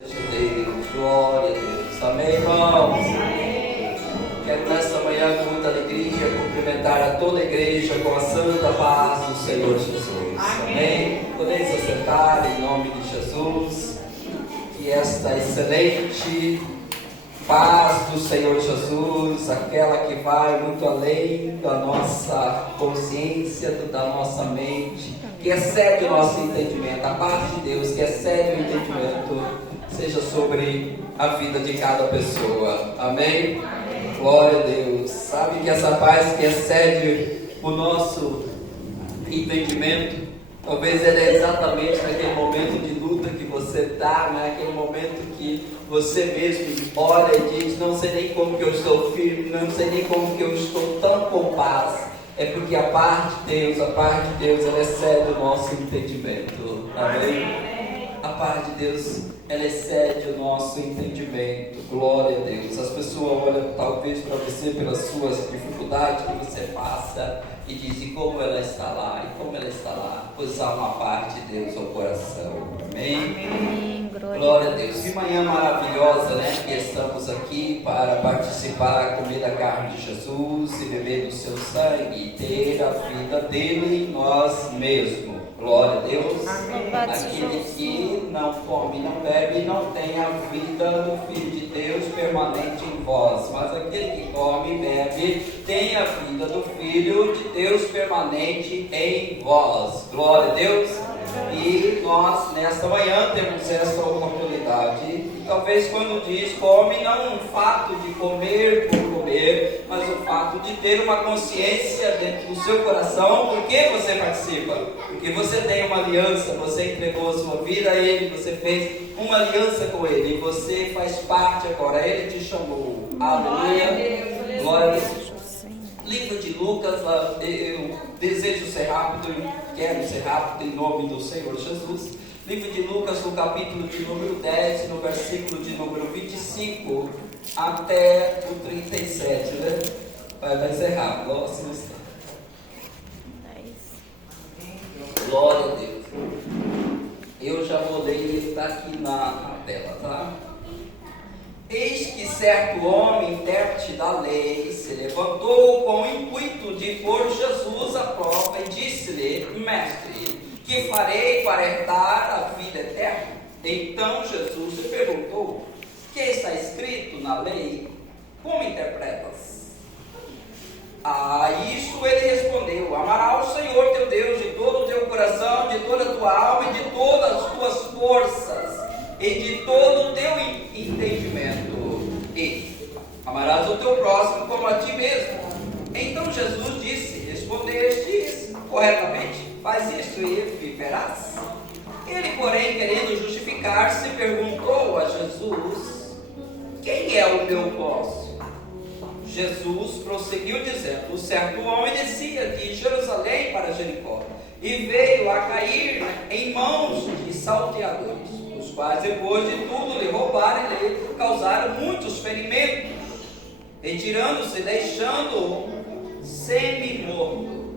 Deus, glória a Deus, amém, irmãos? Amém. Quero nesta manhã com muita alegria cumprimentar a toda a igreja com a santa paz do Senhor Jesus, amém? Podeis assentar em nome de Jesus, que esta excelente paz do Senhor Jesus, aquela que vai muito além da nossa consciência, da nossa mente, que excede o nosso entendimento, a paz de Deus que excede o entendimento, seja sobre a vida de cada pessoa, amém? Amém. Glória a Deus. Sabe que essa paz que excede o nosso entendimento, talvez ele é exatamente naquele momento de luta que você está, naquele momento que você mesmo ora e diz: não sei nem como que eu estou firme, não sei nem como que eu estou tão com paz. É porque a paz de Deus, ela excede o nosso entendimento, amém? A paz de Deus, ela excede o nosso entendimento, glória a Deus. As pessoas olham talvez para você pelas suas dificuldades que você passa e dizem como ela está lá, e como ela está lá, pois há uma paz de Deus ao coração, amém? Amém. Glória a Deus. Que manhã maravilhosa, né? Que estamos aqui para participar, comer da carne de Jesus e beber do seu sangue e ter a vida dele em nós mesmos. Glória a Deus. Amém. Aquele que não come, não bebe, não tem a vida do Filho de Deus permanente em vós. Mas aquele que come e bebe tem a vida do Filho de Deus permanente em vós. Glória a Deus. E nós, nesta manhã, temos essa oportunidade. E talvez quando diz come, não um fato de comer por comer, mas o fato de ter uma consciência dentro do seu coração. Por que você participa? Porque você tem uma aliança, você entregou a sua vida a Ele, você fez uma aliança com Ele, e você faz parte agora, Ele te chamou. Aleluia. Glória a Deus. Livro de Lucas, eu desejo ser rápido e quero ser rápido em nome do Senhor Jesus. Livro de Lucas, no capítulo de número 10, no versículo de número 25 até o 37, né? Vai ser rápido, ó, assim está. Glória a Deus. Eu já vou ler, ele está aqui na tela, tá? Eis que certo homem, intérprete da lei, se levantou com o intuito de pôr Jesus à prova e disse-lhe: Mestre, que farei para herdar a vida eterna? Então Jesus lhe perguntou: que está escrito na lei? Como interpretas? A isto ele respondeu: amarás o Senhor teu Deus de todo o teu coração, de toda a tua alma e de todas as tuas forças e de todo o teu entendimento, e amarás o teu próximo como a ti mesmo. Então Jesus disse: respondestes corretamente, faz isto e viverás. Ele, porém, querendo justificar-se, perguntou a Jesus: quem é o meu próximo? Jesus prosseguiu dizendo: um certo homem descia de Jerusalém para Jericó e veio a cair em mãos de salteadores, os quais depois de tudo lhe roubaram e lhe causaram muitos ferimentos, retirando-se, deixando-o semi-morto.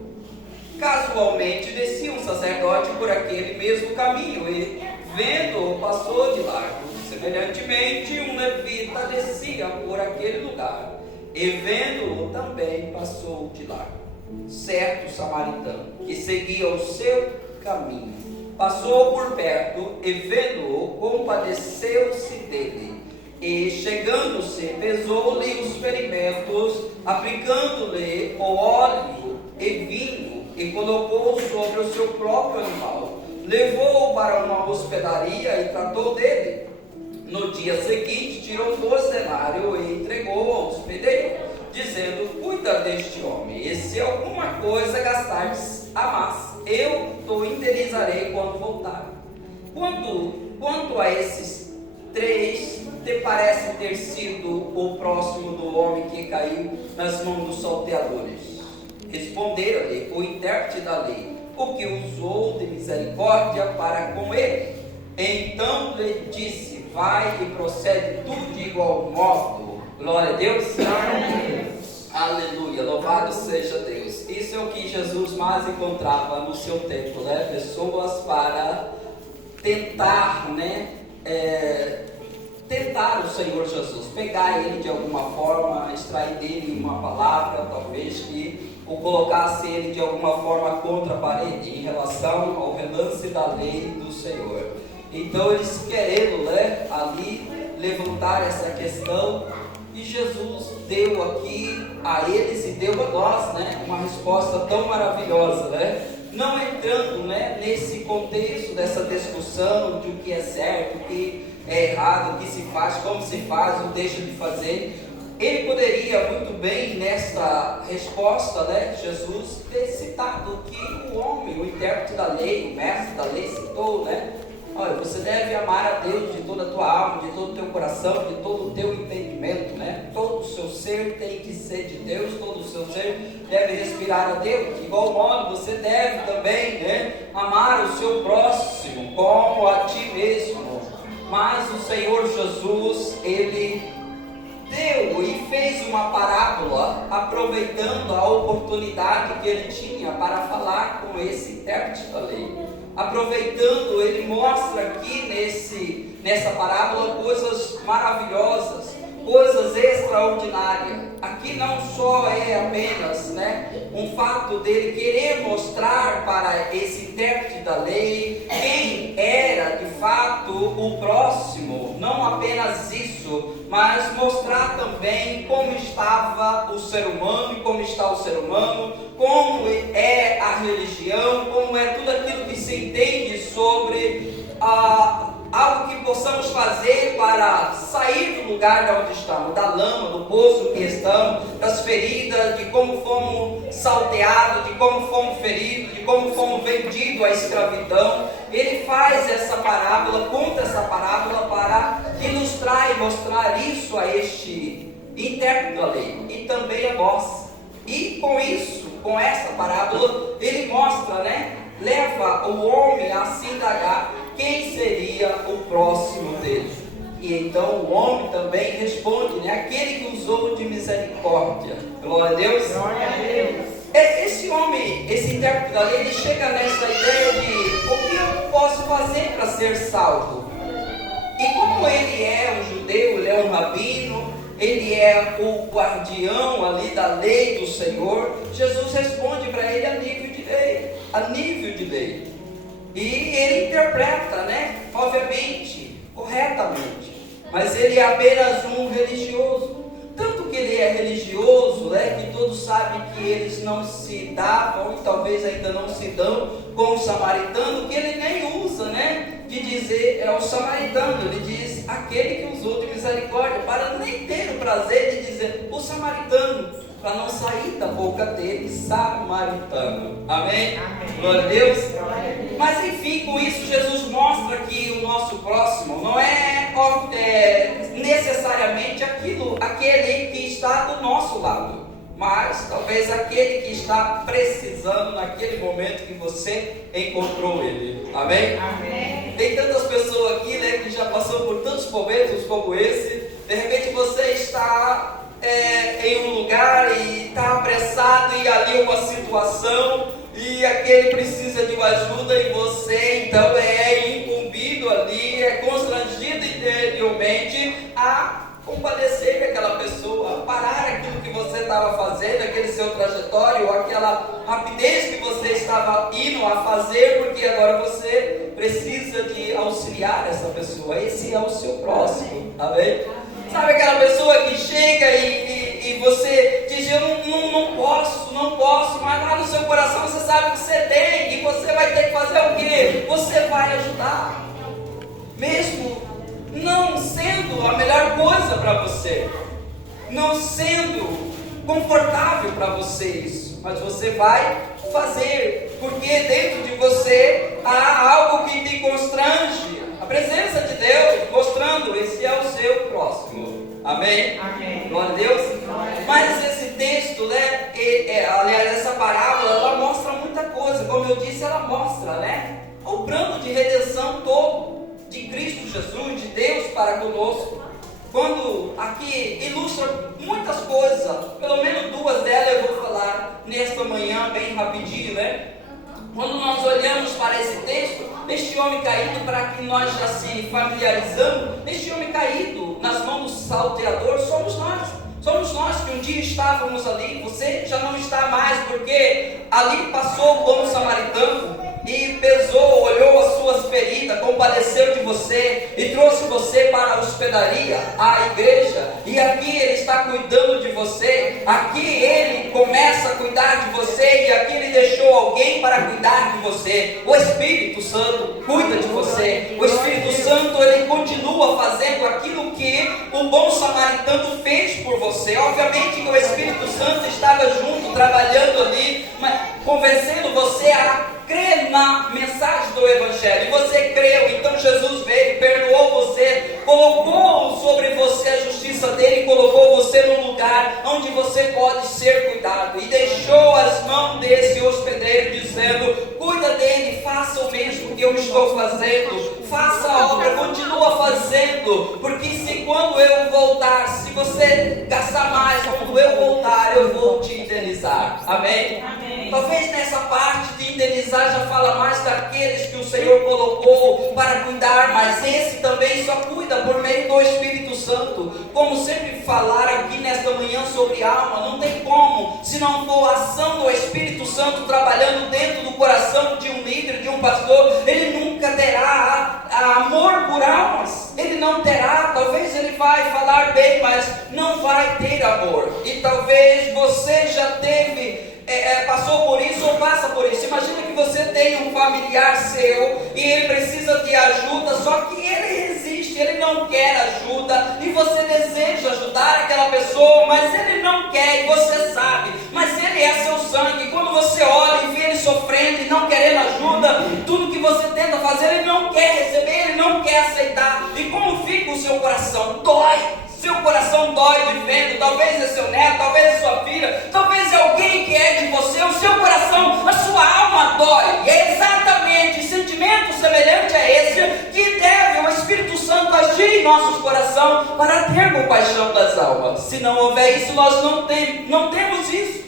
Casualmente descia um sacerdote por aquele mesmo caminho e, vendo-o, passou de largo. Semelhantemente, um levita descia por aquele lugar e, vendo-o, também passou de largo. Certo samaritano, que seguia o seu caminho, passou por perto e, vendo-o, compadeceu-se dele. E, chegando-se, pesou-lhe os ferimentos, aplicando-lhe o óleo e vinho, e colocou sobre o seu próprio animal. Levou-o para uma hospedaria e tratou dele. No dia seguinte, tirou 2 denários e entregou ao hospedeiro, dizendo: cuida deste homem, e se alguma coisa gastardes a mais, eu te indenizarei quando voltar. Quanto a esses 3, te parece ter sido o próximo do homem que caiu nas mãos dos salteadores? Responderam-lhe o intérprete da lei: o que usou de misericórdia para com ele. Então lhe disse: vai e procede tu de igual modo. Glória a Deus. Aleluia, louvado seja Deus. Isso é o que Jesus mais encontrava no seu tempo, né? Pessoas para tentar, né, Senhor Jesus, pegar ele de alguma forma, extrair dele uma palavra, talvez que o colocasse ele de alguma forma contra a parede em relação ao relance da lei do Senhor. Então eles querendo, né, ali levantar essa questão, e Jesus deu aqui a eles e deu a nós, né, uma resposta tão maravilhosa, né? Não entrando, né, nesse contexto dessa discussão de o que é certo, o que é errado, o que se faz, como se faz ou deixa de fazer. Ele poderia muito bem, nesta resposta, né, Jesus, ter citado que o homem, o intérprete da lei, o mestre da lei, citou, né? Olha, você deve amar a Deus de toda a tua alma, de todo o teu coração, de todo o teu entendimento, né? Todo o seu ser tem que ser de Deus, todo o seu ser deve respirar a Deus. De igual modo, você deve também, né, amar o seu próximo como a ti mesmo. Mas o Senhor Jesus, Ele deu e fez uma parábola, aproveitando a oportunidade que ele tinha para falar com esse intérprete da lei. Aproveitando, ele mostra aqui nessa parábola coisas maravilhosas, coisas extraordinárias. Aqui não só é apenas, né, um fato dele querer mostrar para esse intérprete da lei quem era de fato o próximo, não apenas isso, mas mostrar também como estava o ser humano e como está o ser humano, como é a religião, como é tudo aquilo que se entende sobre algo que possamos fazer para sair do lugar de onde estamos, da lama, do poço que estamos, das feridas, de como fomos salteados, de como fomos feridos, de como fomos vendidos à escravidão. Ele faz essa parábola, conta essa parábola para ilustrar e mostrar isso a este intérprete da lei e também a nós. E com isso, com essa parábola, ele mostra, né, leva o homem a se indagar quem seria o próximo dele. E então o homem também responde, né, aquele que usou de misericórdia. Glória a Deus. Glória a Deus. Esse homem, esse intérprete da lei, ele chega nessa ideia de o que eu posso fazer para ser salvo. E como ele é um judeu, ele é um rabino, ele é o guardião ali da lei do Senhor, Jesus responde para ele a nível de lei. E ele interpreta, né, obviamente, corretamente, mas ele é apenas um religioso. Tanto que ele é religioso, né, que todos sabem que eles não se davam, e talvez ainda não se dão com o samaritano, que ele nem usa, né, de dizer é o samaritano, ele diz aquele que usou de misericórdia, para nem ter o prazer de dizer o samaritano, para não sair da boca dele samaritano. Amém? Amém. Glória a Deus. Glória a Deus. Mas enfim, com isso Jesus mostra que o nosso próximo não é necessariamente aquele que está do nosso lado, mas talvez aquele que está precisando naquele momento que você encontrou ele. Amém? Amém. Tem tantas pessoas aqui, né, que já passou por tantos momentos como esse. De repente você está em um lugar e está apressado e ali uma situação e aquele precisa de uma ajuda e você então é incumbido ali, é constrangido interiormente a compadecer com aquela pessoa, a parar aquilo que você estava fazendo, aquele seu trajetório, ou aquela rapidez que você estava indo a fazer, porque agora você precisa de auxiliar essa pessoa. Esse é o seu próximo. Amém? Sabe aquela pessoa que chega e você diz, eu não posso, mas lá no seu coração você sabe que você tem, e você vai ter que fazer o quê? Você vai ajudar, mesmo não sendo a melhor coisa para você, não sendo confortável para você isso, mas você vai fazer, porque dentro de você há algo que te constrange, a presença de Deus mostrando, esse é o seu próximo. Amém? Amém. Glória a Deus. Glória a Deus. Mas esse texto, né, aliás, essa parábola, ela mostra muita coisa. Como eu disse, ela mostra, né, o plano de redenção todo de Cristo Jesus, de Deus para conosco. Quando aqui ilustra muitas coisas, pelo menos duas delas eu vou falar nesta manhã, bem rapidinho, né? Quando nós olhamos para esse texto, este homem caído, para que nós já se familiarizamos, este homem caído nas mãos do salteador somos nós. Somos nós que um dia estávamos ali. Você já não está mais, porque ali passou o bom samaritano e pesou, olhou as suas feridas, compadeceu de você e trouxe você para a hospedaria, a igreja. E aqui Ele está cuidando de você. Aqui Ele começa a cuidar de você, e aqui Ele deixou alguém para cuidar de você. O Espírito Santo cuida de você. O Espírito Santo, Ele continua fazendo aquilo que o bom samaritano fez por você. Obviamente que o Espírito Santo estava junto, trabalhando ali, mas convencendo você a crer na mensagem do Evangelho. E você creu, então Jesus veio, perdoou você, colocou sobre você a justiça dele, colocou você num lugar onde você pode ser cuidado, e deixou as mãos desse hospedeiro dizendo: cuida dele, faça o mesmo que eu estou fazendo, faça a obra, continua fazendo, porque se quando eu voltar, se você gastar mais, quando eu voltar, eu vou te indenizar. Amém? Amém. Talvez nessa parte de indenizar já fala mais daqueles que o Senhor colocou para cuidar, mas esse também só cuida por meio do Espírito Santo. Como sempre falaram aqui nesta manhã sobre alma, não tem como, se não for a ação do Espírito Santo trabalhando dentro do coração de um líder, de um pastor, ele nunca terá amor por almas. Ele não terá, talvez ele vai falar bem, mas não vai ter amor. E talvez você já teve, passou por isso ou passa por isso. Imagina que você tem um familiar seu e ele precisa de ajuda, só que ele resiste, ele não quer ajuda, e você deseja ajudar aquela pessoa, mas ele não quer, e você sabe, mas ele é seu sangue. Quando você olha e vê ele sofrendo e não querendo ajuda, tudo que você tenta fazer, ele não quer receber, ele não quer aceitar. E como fica o seu coração? Dói. Seu coração dói de vendo, talvez é seu neto, talvez é sua filha, talvez é alguém que é de você, o seu coração, a sua alma dói. E é exatamente sentimento semelhante a esse que deve o Espírito Santo agir em nossos corações para ter compaixão das almas. Se não houver isso, nós não temos isso.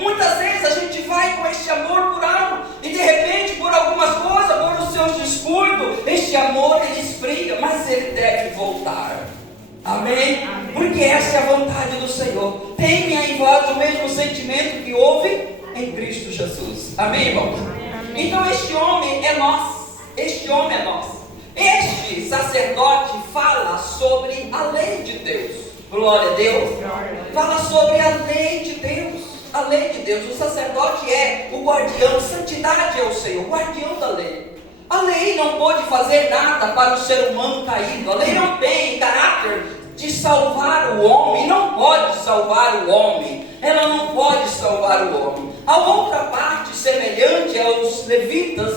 Muitas vezes a gente vai com este amor por alma, e de repente, por algumas coisas, por os seus descuidos, este amor ele esfria, mas ele deve voltar. Amém? Amém? Porque essa é a vontade do Senhor. Tenha em vós o mesmo sentimento que houve em Cristo Jesus. Amém, irmãos? Amém. Então este homem é nós. Este homem é nós. Este sacerdote fala sobre a lei de Deus. Glória a Deus. Fala sobre a lei de Deus. A lei de Deus. O sacerdote é o guardião. Santidade é o Senhor, o guardião da lei. A lei não pode fazer nada para o ser humano caído. A lei não tem caráter de salvar o homem. Não pode salvar o homem. Ela não pode salvar o homem. A outra parte semelhante aos levitas,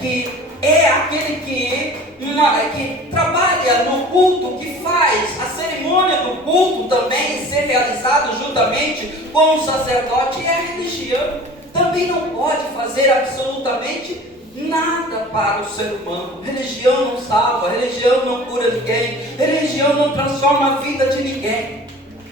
que é aquele que trabalha no culto, que faz a cerimônia do culto também ser realizado juntamente com o sacerdote, é a religião. Também não pode fazer absolutamente nada para o ser humano. Religião não salva, religião não cura ninguém, religião não transforma a vida de ninguém.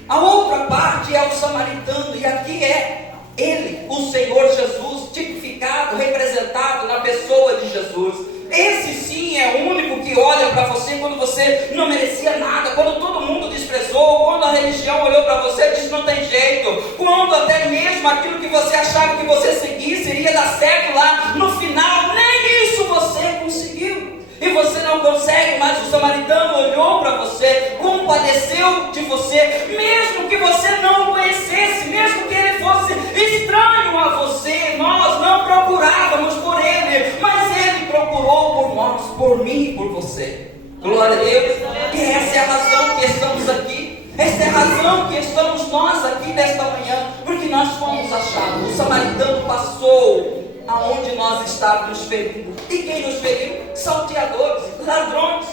A outra parte é o samaritano, e aqui é ele, o Senhor Jesus, tipificado, representado na pessoa de Jesus. Esse sim é o único que olha para você quando você não merecia nada, quando todo mundo desprezou, quando a religião olhou para você e disse não tem jeito, quando até mesmo aquilo que você achava que você seguisse iria dar certo lá no final, nem isso você conseguiu. E você não consegue, mas o samaritano olhou para você, compadeceu de você, mesmo que você não o conhecesse, mesmo que ele fosse estranho a você. Nós não procurávamos por ele, mas ele procurou por nós, por mim e por você. Glória a Deus. E essa é a razão que estamos aqui. Essa é a razão que estamos nós aqui nesta manhã, porque nós fomos achados. O samaritano passou aonde nós estávamos ferindo. E quem nos feriu? Salteadores, ladrões,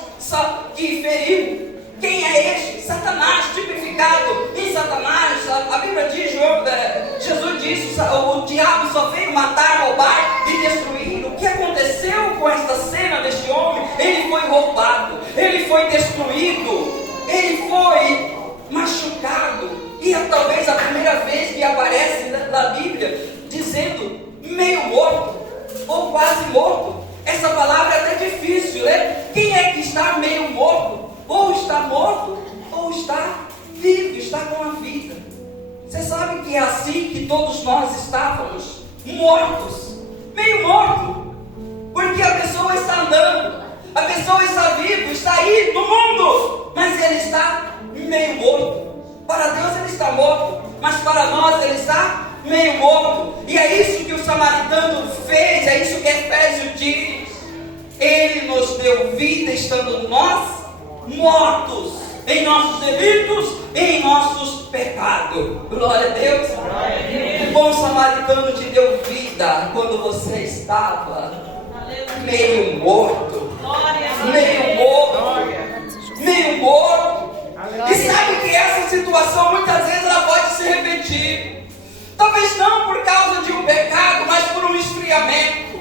que feriram. Quem é este? Satanás, tipificado em Satanás. A Bíblia diz, Jesus disse, o diabo só veio matar, roubar e destruir. O que aconteceu com esta cena deste homem? Ele foi roubado, ele foi destruído, ele foi machucado. E é talvez a primeira vez que aparece na Bíblia dizendo meio morto ou quase morto. Essa palavra é até difícil, né? Quem é que está meio morto ou está morto? ou está vivo, está com a vida. Você sabe que é assim que todos nós estávamos, mortos, meio morto, porque a pessoa está andando, a pessoa está viva, está aí no mundo, mas ele está meio morto. Para Deus ele está morto, mas para nós ele está meio morto. E é isso que o samaritano fez, é isso que Efésios diz. Ele nos deu vida estando nós mortos em nossos delitos, em nossos pecados. Glória a Deus. O bom samaritano te deu vida quando você estava meio morto, meio morto. E sabe que essa situação muitas vezes ela pode se repetir. Talvez não por causa de um pecado, mas por um esfriamento.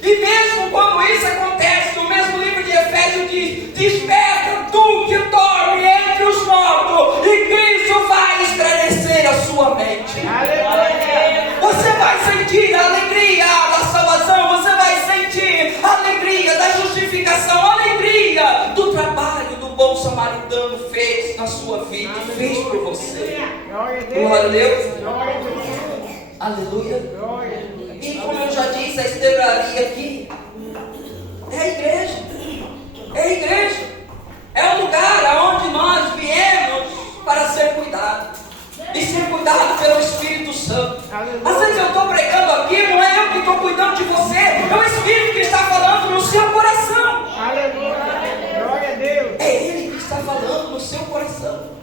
E mesmo quando isso acontece, o mesmo livro de Efésios diz: desperta tu que dorme entre os mortos, e Cristo vai esclarecer a sua mente. Você vai sentir a alegria da salvação, você vai sentir a alegria da justificação, a alegria do trabalho do bom samaritano fez na sua vida e fez por você. Glória a Deus. Aleluia. E como eu já disse, a estrebaria aqui é a igreja. É a igreja. É o lugar aonde nós viemos para ser cuidados. E ser cuidado pelo Espírito Santo. Às vezes eu estou pregando aqui, não é eu que estou cuidando de você, é o Espírito que está falando no seu coração. Aleluia. Glória a Deus. É Ele que está falando no seu coração.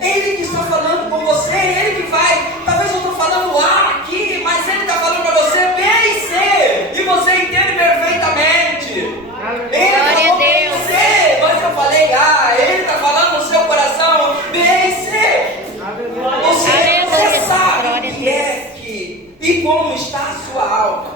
É Ele que está falando com você, é Ele que vai. Talvez eu estou falando A aqui, mas Ele está falando para você B e C. E você entende perfeitamente. Ele falou com você, mas eu falei A. Ele está falando no seu coração B e C. Você sabe o que é que e como está a sua alma.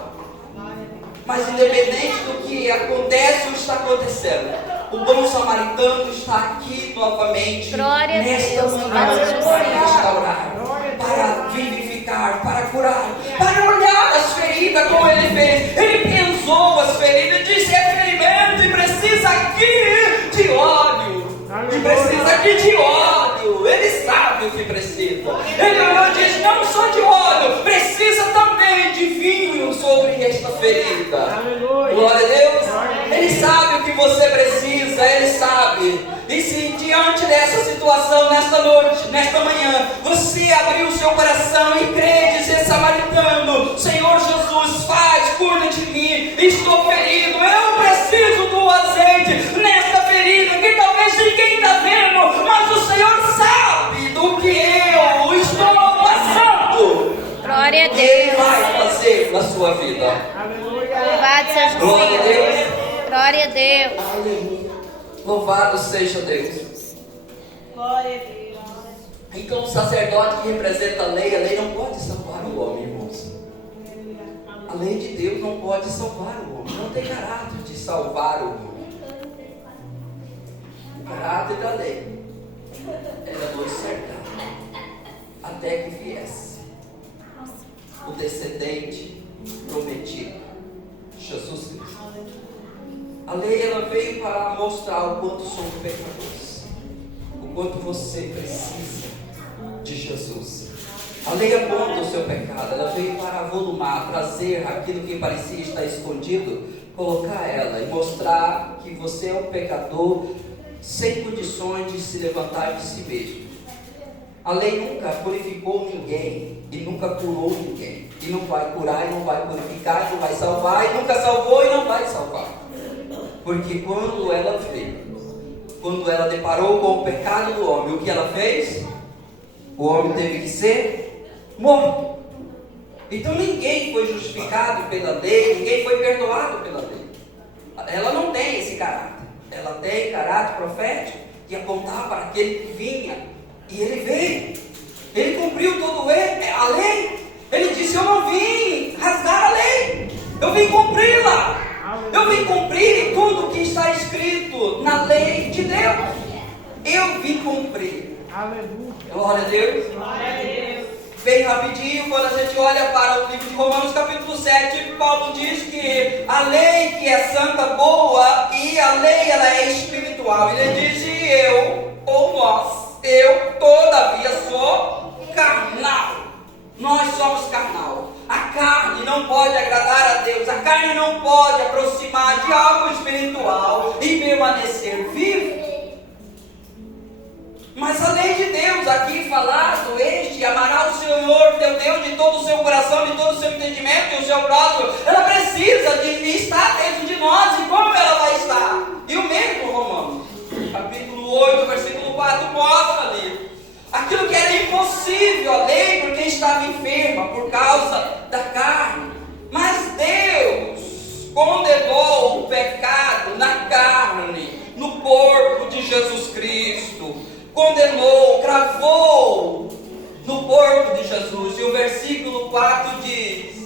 Mas independente do que acontece ou está acontecendo, o bom samaritano está aqui novamente nesta manhã para restaurar, para vivificar, para curar, para olhar as feridas como ele fez. Ele pensou as feridas, disse: é ferimento e precisa aqui de óleo. E precisa aqui de óleo. Ele sabe o que precisa. Ele olhou e disse: não só de óleo, precisa também de vinho sobre esta ferida. Glória a Deus. Ele sabe o que você precisa, Ele sabe. E se diante dessa situação, nesta noite, nesta manhã, você abrir o seu coração e crer, dizer: samaritano, Senhor Jesus, faz, cuida de mim, estou ferido, eu preciso do azeite nesta ferida que talvez ninguém está vendo, mas o Senhor sabe do que eu estou passando. Glória a Deus. Ele vai fazer na sua vida. Louvado seja o Glória a Senhor. Deus. Glória a Deus. Aleluia. Louvado seja Deus. Glória a Deus. Então o sacerdote que representa a lei não pode salvar o homem, irmãos. A lei de Deus não pode salvar o homem. Não tem caráter de salvar o homem. O caráter da lei era nos cercar até que viesse o descendente prometido, Jesus Cristo. A lei ela veio para mostrar o quanto somos pecadores, o quanto você precisa de Jesus. A lei aponta o seu pecado, ela veio para avolumar, trazer aquilo que parecia estar escondido, colocar ela e mostrar que você é um pecador sem condições de se levantar de si mesmo. A lei nunca purificou ninguém e nunca curou ninguém, e não vai curar, e não vai purificar, e não vai salvar, e nunca salvou e não vai salvar. Porque quando ela veio, quando ela deparou com o pecado do homem, o que ela fez? O homem teve que ser morto. Então ninguém foi justificado pela lei, ninguém foi perdoado pela lei. Ela não tem esse caráter. Ela tem caráter profético de apontar para aquele que vinha. E ele veio. Ele cumpriu toda a lei. Ele disse: eu não vim rasgar a lei, eu vim cumpri-la. Eu vim cumprir tudo que está escrito na lei de Deus. Eu vim cumprir. Aleluia. Glória a Deus. Glória a Deus. Bem rapidinho, quando a gente olha para o livro de Romanos capítulo 7, Paulo diz que a lei que é santa, boa, e a lei ela é espiritual. Ele diz: e eu, ou nós, de Deus aqui falado, amará o Senhor teu Deus de todo o seu coração, de todo o seu entendimento e o seu próximo, ela precisa de estar dentro de nós. E como ela vai estar? E o mesmo Romanos, capítulo 8, versículo 4, mostra ali aquilo que era impossível a lei, porque estava enferma por causa da carne. Mas Deus condenou o pecado na carne, no corpo de Jesus Cristo. Condenou, cravou no corpo de Jesus. E o versículo 4 diz: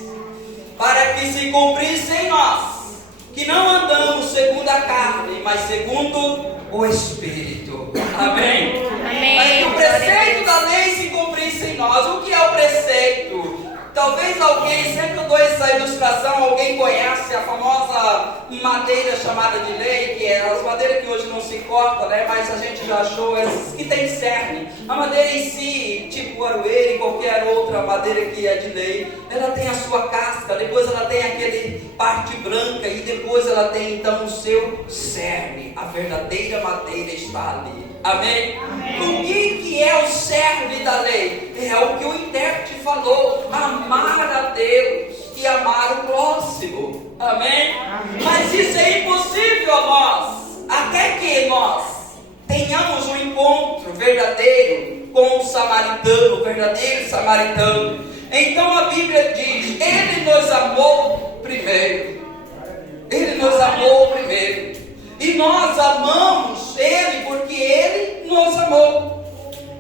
para que se cumprisse em nós, que não andamos segundo a carne, mas segundo o Espírito. Amém? Amém. Para que o preceito da lei se cumprisse em nós. O que é o preceito? Talvez alguém, sempre eu dou essa ilustração, alguém conhece a famosa madeira chamada de lei, que é as madeiras que hoje não se cortam, né? Mas a gente já achou essas que tem cerne. A madeira em si, tipo aroeira e qualquer outra madeira que é de lei, ela tem a sua casca, depois ela tem aquele parte branca e depois ela tem então o seu cerne. A verdadeira madeira está ali. Amém? Amém. O que é o cerne da lei? É o que o intérprete falou: amar a Deus e amar o próximo. Amém? Amém. Mas isso é impossível a nós, até que nós tenhamos um encontro verdadeiro com o samaritano, o verdadeiro samaritano. Então a Bíblia diz: Ele nos amou primeiro. Ele nos amou primeiro. E nós amamos Ele porque Ele nos amou.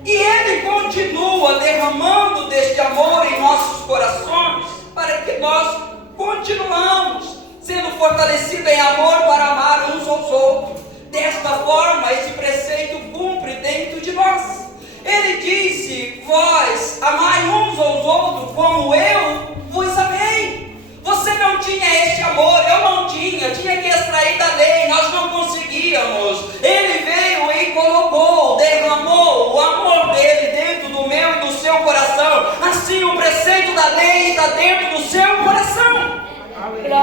E Ele continua derramando deste amor em nossos corações, para que nós continuamos sendo fortalecidos em amor para amar uns aos outros. Desta forma, esse preceito cumpre dentro de nós. Ele disse: vós amai uns aos outros como eu vos amei. Você não tinha este amor, eu não tinha que extrair da lei, nós não conseguíamos. Ele veio e colocou, derramou o amor dele dentro do meu e do seu coração. Assim o preceito da lei está dentro do seu coração.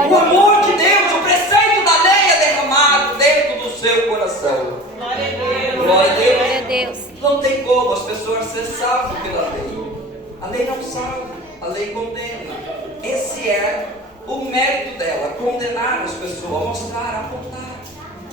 O amor de Deus, o preceito da lei é derramado dentro do seu coração. Glória a Deus. Glória a Deus. Glória a Deus. Não tem como as pessoas ser salvas pela lei. A lei não salva, a lei condena. Esse é o mérito dela, condenar as pessoas, mostrar, apontar.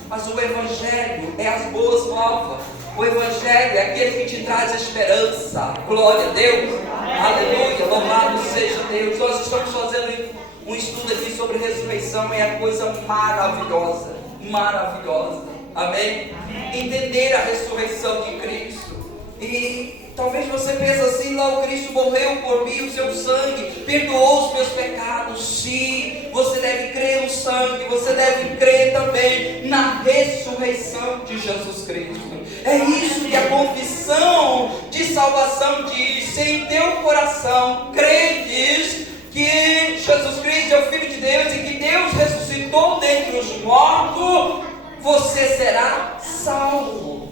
Mas o Evangelho é as boas novas. O Evangelho é aquele que te traz esperança. Glória a Deus. Aleluia, louvado seja Deus. Nós estamos fazendo um estudo aqui sobre ressurreição, e é coisa maravilhosa, maravilhosa. Amém? Entender a ressurreição de Cristo. E talvez você pense assim: lá o Cristo morreu por mim, o seu sangue perdoou os meus pecados. Sim, você deve crer no sangue, você deve crer também na ressurreição de Jesus Cristo. É isso que a confissão de salvação diz: se em teu coração credes que Jesus Cristo é o Filho de Deus e que Deus ressuscitou dentre os mortos, você será salvo.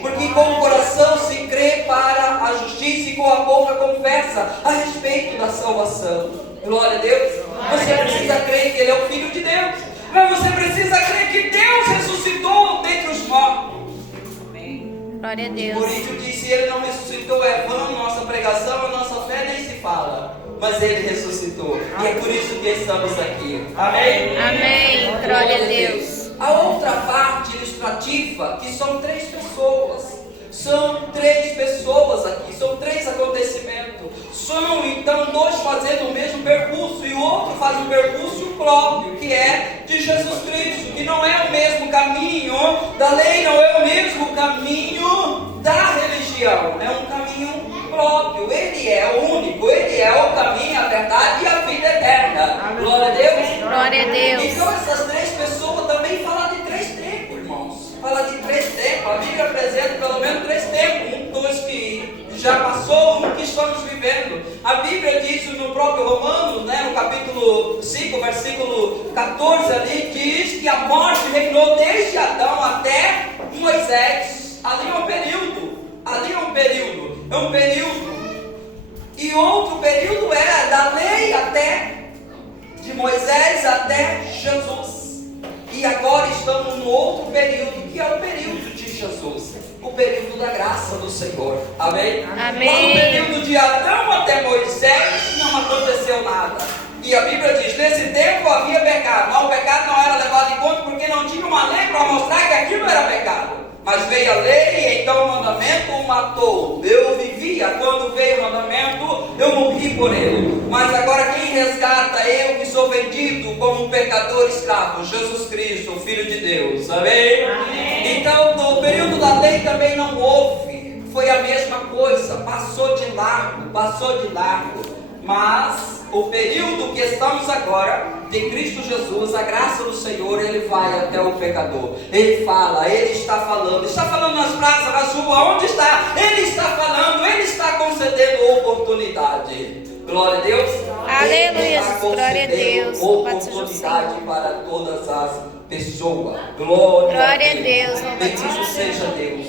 Porque com o coração se crê para a justiça e com a boca confessa a respeito da salvação. Glória a Deus. Você precisa crer que Ele é o Filho de Deus, mas você precisa crer que Deus ressuscitou dentre os mortos. Glória a Deus. Por isso disse: se Ele não ressuscitou, é vã nossa pregação, a nossa fé nem se fala. Mas Ele ressuscitou, e é por isso que estamos aqui. Amém? Amém. Glória a Deus. A outra parte ilustrativa, que são três pessoas. São três pessoas aqui, são três acontecimentos. São então dois fazendo o mesmo percurso, e o outro faz um percurso próprio, que é de Jesus Cristo, que não é o mesmo caminho da lei, não é o mesmo caminho da religião, é um caminho próprio. Ele é o único, Ele é o caminho, a verdade e a vida eterna. Glória a Deus. Glória a Deus. Então essas três pessoas também falam de três tempos, irmãos. Fala de três tempos. A Bíblia apresenta pelo menos três tempos. Dois que já passou, um que estamos vivendo. A Bíblia diz no próprio Romanos, né, no capítulo 5, versículo 14 ali, diz que a morte reinou desde Adão até Moisés. Ali é um período. É um período. E outro período era da lei até, de Moisés até Jesus. E agora estamos no outro período, que é o período de Jesus. O período da graça do Senhor. Amém? Amém. No período de Adão até Moisés não aconteceu nada. E a Bíblia diz, nesse tempo havia pecado. Mas o pecado não era levado em conta porque não tinha uma lei para mostrar que aquilo era pecado. Mas veio a lei e então o mandamento o matou. Eu vivia, quando veio o mandamento, eu morri por ele. Mas agora quem resgata? Eu que sou vendido como um pecador escravo, Jesus Cristo, o Filho de Deus. Amém? Amém. Então no período da lei também não houve. Foi a mesma coisa, passou de largo. Mas o período que estamos agora, de Cristo Jesus, a graça do Senhor, Ele vai até o pecador. Ele fala, Ele está falando nas praças, nas ruas, onde está? Ele está falando, Ele está concedendo oportunidade. Glória a Deus. Aleluia, Ele está glória a Deus. concedendo oportunidade para todas as pessoas. Glória a Deus. Bendito seja Deus.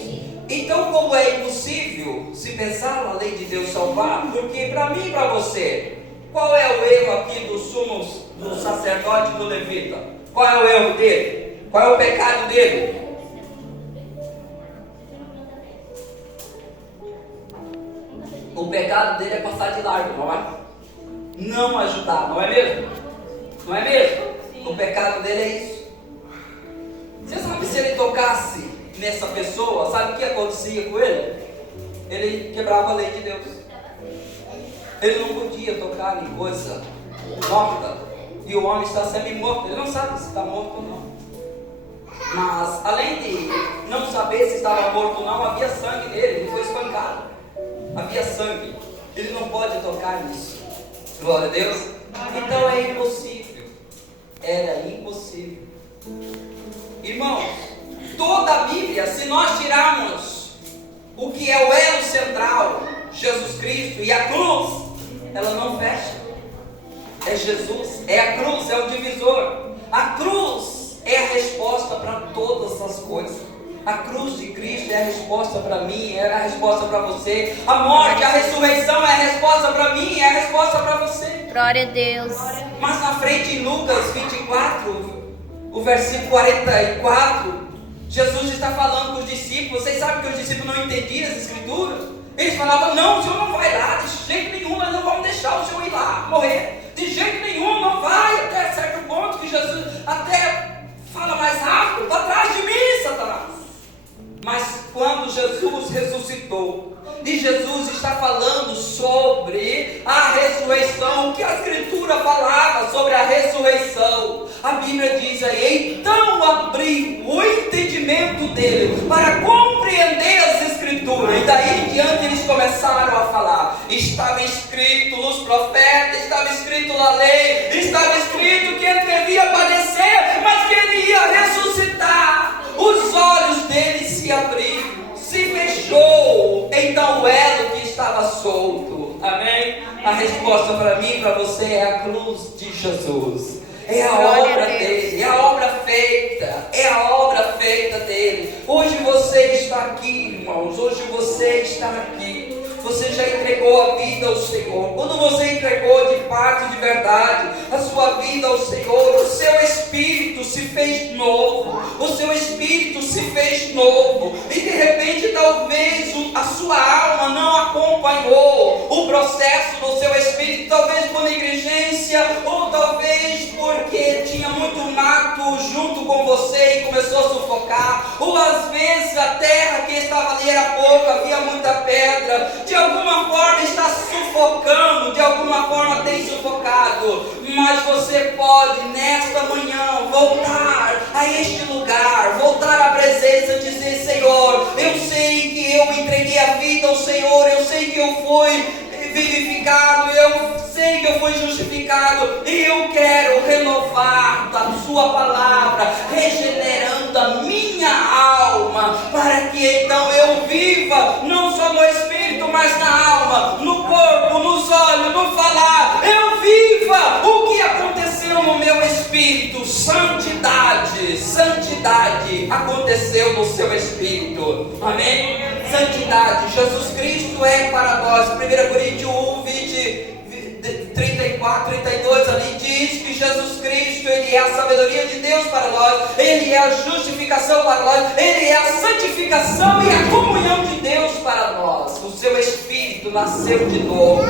Então, como é impossível se pensar na lei de Deus salvar, porque para mim e para você, qual é o erro aqui do sacerdote do levita? Qual é o erro dele? Qual é o pecado dele? O pecado dele é passar de largo, não é? Não ajudar, não é mesmo? Não é mesmo? O pecado dele é isso. Você sabe, se ele tocasse nessa pessoa, sabe o que acontecia com ele? Ele quebrava a lei de Deus. Ele não podia tocar em coisa morta. E o homem está semi-morto. Ele não sabe se está morto ou não. Mas, além de não saber se estava morto ou não, havia sangue nele. Ele foi espancado. Havia sangue. Ele não pode tocar nisso. Glória a Deus. Então é impossível. Era impossível. Irmãos, toda a Bíblia, se nós tirarmos o que é o elo central, Jesus Cristo e a cruz, ela não fecha. É Jesus, é a cruz, é o divisor. A cruz é a resposta para todas as coisas. A cruz de Cristo é a resposta para mim, é a resposta para você. A morte, a ressurreição é a resposta para mim, é a resposta para você. Glória a Deus. Mas na frente, em Lucas 24, o versículo 44, Jesus está falando com os discípulos. Vocês sabem que os discípulos não entendiam as escrituras? Eles falavam, não, o Senhor não vai lá, de jeito nenhum, nós não vamos deixar o Senhor ir lá, morrer. De jeito nenhum, não vai, até certo ponto que Jesus até fala mais rápido, para trás de mim, Satanás. Mas quando Jesus ressuscitou, e Jesus está falando sobre a ressurreição, o que a Escritura falava sobre a ressurreição, a Bíblia diz aí, então abriu o entendimento dele para compreender as Escrituras, e daí em diante eles começaram a falar. Estava escrito nos profetas, estava escrito na lei, estava escrito que ele devia padecer, mas que ele ia ressuscitar. Os olhos dele se abriram, se fechou, então o elo que estava solto. Amém? A resposta para mim e para você é a cruz de Jesus. É a obra dele, é a obra feita, é a obra feita dele. Hoje você está aqui, irmãos, hoje você está aqui. Você já entregou a vida ao Senhor. Quando você entregou de parte, de verdade, a sua vida ao Senhor, o seu espírito se fez novo. O seu espírito se fez novo. E de repente, talvez a sua alma não acompanhou o processo do seu espírito. Talvez por negligência, ou talvez porque tinha muito mato junto com você e começou a sufocar. Ou às vezes a terra que estava ali era pouca, havia muita pedra. De alguma forma está sufocando, de alguma forma tem sufocado, mas você pode nesta manhã voltar a este lugar, voltar à presença, dizer: Senhor, eu sei que eu entreguei a vida ao Senhor, eu sei que eu fui vivificado, eu sei que eu fui justificado, e eu quero renovar da sua palavra, regenerando a minha alma, para que então eu viva, não só no espírito, mas na alma, no corpo, nos olhos, no falar, eu viva o que aconteceu no meu espírito. Santidade, santidade aconteceu no seu espírito, amém? Santidade, Jesus Cristo é para nós. 1 Coríntios 1, 34, 32 ali diz que Jesus Cristo, Ele é a sabedoria de Deus para nós, Ele é a justificação para nós, Ele é a santificação e a comunhão nasceu de novo.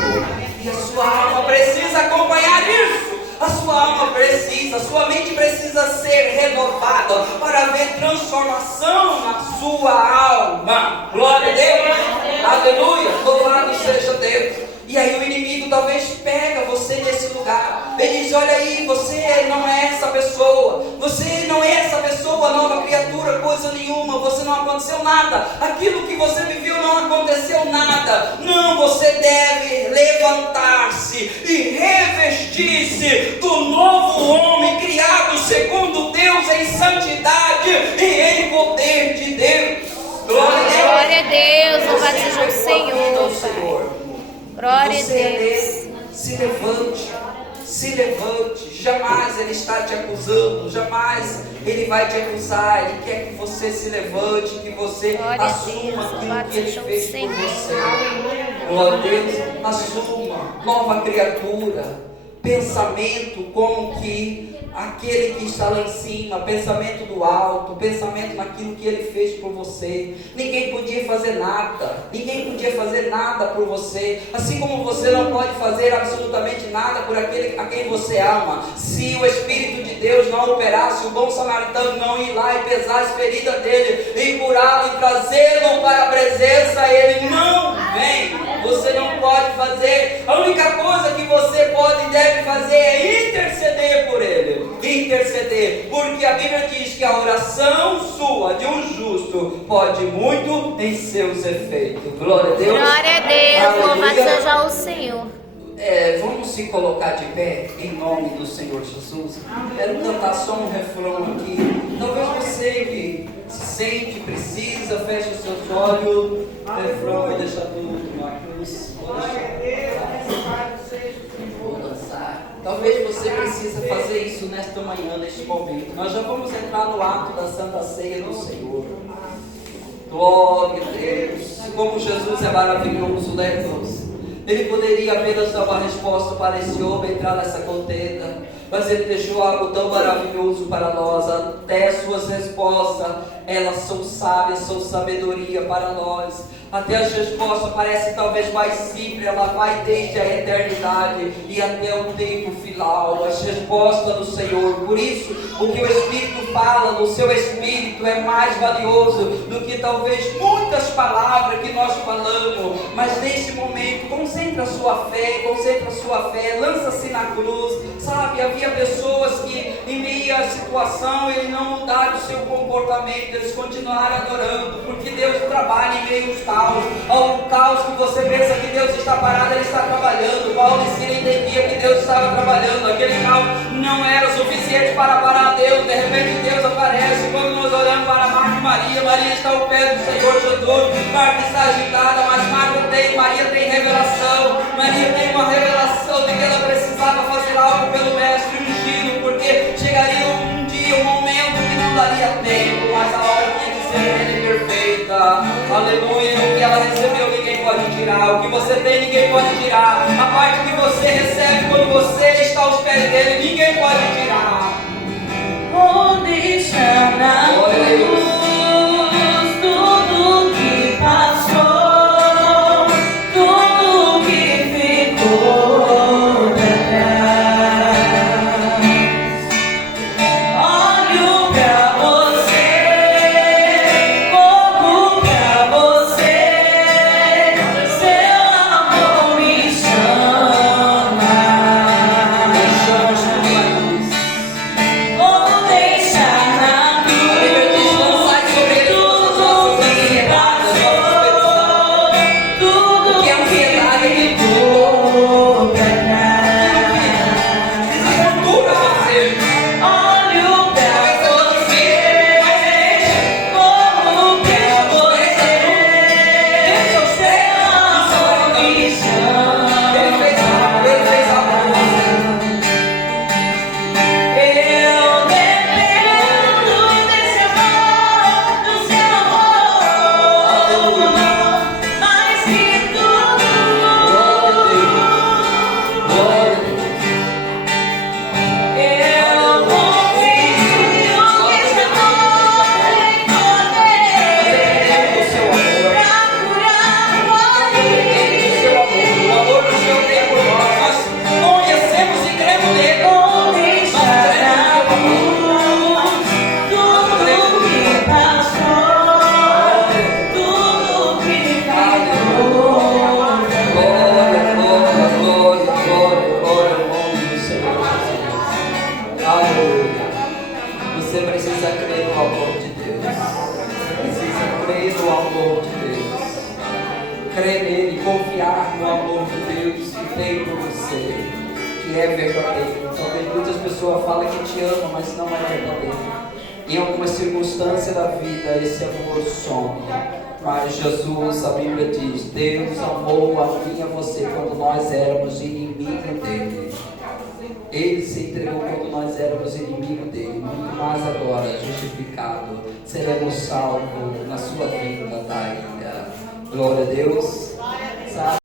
E a sua alma precisa acompanhar isso. A sua alma precisa, a sua mente precisa ser renovada para haver transformação na sua alma. Glória a Deus. Aleluia. Louvado seja Deus. E aí o inimigo talvez pega você nesse lugar. Ele diz: olha aí, você não é essa pessoa. Você não é essa pessoa, nova criatura, coisa nenhuma. Você não aconteceu nada. Aquilo que você viveu não aconteceu nada. Não, você deve levantar-se e revestir-se do novo homem criado segundo Deus em santidade e em poder de Deus. Glória a Deus. Louvado seja o Senhor, Pai. Glória a Deus. Se levante, jamais Ele está te acusando, jamais Ele vai te acusar. Ele quer que você se levante, que você assuma aquilo que Ele fez por você. Glória a Deus, assuma, nova criatura, pensamento como que aquele que está lá em cima, pensamento do alto, pensamento naquilo que Ele fez por você. Ninguém podia fazer nada por você, assim como você não pode fazer absolutamente nada por aquele a quem você ama. Se o Espírito de Deus não operasse, o bom samaritano não ir lá e pesar as feridas dele, e curá-lo e trazê-lo para a presença, ele não vem. Você não pode fazer. A única coisa que você pode e deve fazer é interceder por ele. Interceder, porque a Bíblia diz que a oração sua de um justo pode muito em seus efeitos. Glória a Deus. Glória a Deus. Louvado seja o Senhor. Vamos se colocar de pé em nome do Senhor Jesus. Quero cantar só um refrão aqui. Talvez você que se sente, precisa, feche os seus olhos. Refrão vai deixar tudo, Marcos. Vou dançar. Talvez você precisa fazer isso nesta manhã, neste momento. Nós já vamos entrar no ato da Santa Ceia do Senhor. Glória a Deus. Como Jesus é maravilhoso, né, Deus? Ele poderia apenas dar uma resposta para esse homem entrar nessa contenda, mas Ele deixou algo tão maravilhoso para nós. Até suas respostas, elas são sábias, são sabedoria para nós. Até as respostas parecem talvez mais simples, ela vai desde a eternidade e até o tempo final. As respostas do Senhor. Por isso, o que o Espírito fala no seu Espírito é mais valioso do que talvez muitas palavras que nós falamos. Mas neste momento, concentra a sua fé, lança-se na cruz. Sabe, havia pessoas que em meio à situação eles não mudaram o seu comportamento, eles continuaram adorando, porque Deus trabalha em meio aos caos. Ao caos que você pensa que Deus está parado, Ele está trabalhando. Paulo entendia que Deus estava trabalhando. Aquele caos não era o suficiente para parar Deus. De repente Deus aparece. Quando nós oramos para Marta e Maria, Maria está ao pé do Senhor Jesus. Marta está agitada, mas Maria tem revelação. Maria tem uma revelação de que ela precisava fazer algo pelo Mestre ungido, porque chegaria um dia, um momento que não daria tempo, mas a hora tinha que ser perfeita. Aleluia. O que ela recebeu ninguém pode tirar. O que você tem ninguém pode tirar. A parte que você recebe quando você está aos pés dele, ninguém pode tirar. Vou deixar na cruz tudo que passou, tudo que ficou pra trás. Olho pra você, corro pra você, seu amor me chama. Vou deixar na cruz. crer nele, confiar no amor de Deus que tem por você, que é verdadeiro. Talvez muitas pessoas falem que te amam, mas não é verdadeiro. Em alguma circunstância da vida, esse amor some. Mas Jesus, a Bíblia diz, Deus amou a mim e a você quando nós éramos inimigos dele. Ele se entregou quando nós éramos inimigos dele. Muito mais agora, justificado, seremos salvos na sua vida da ilha. Glória a Deus.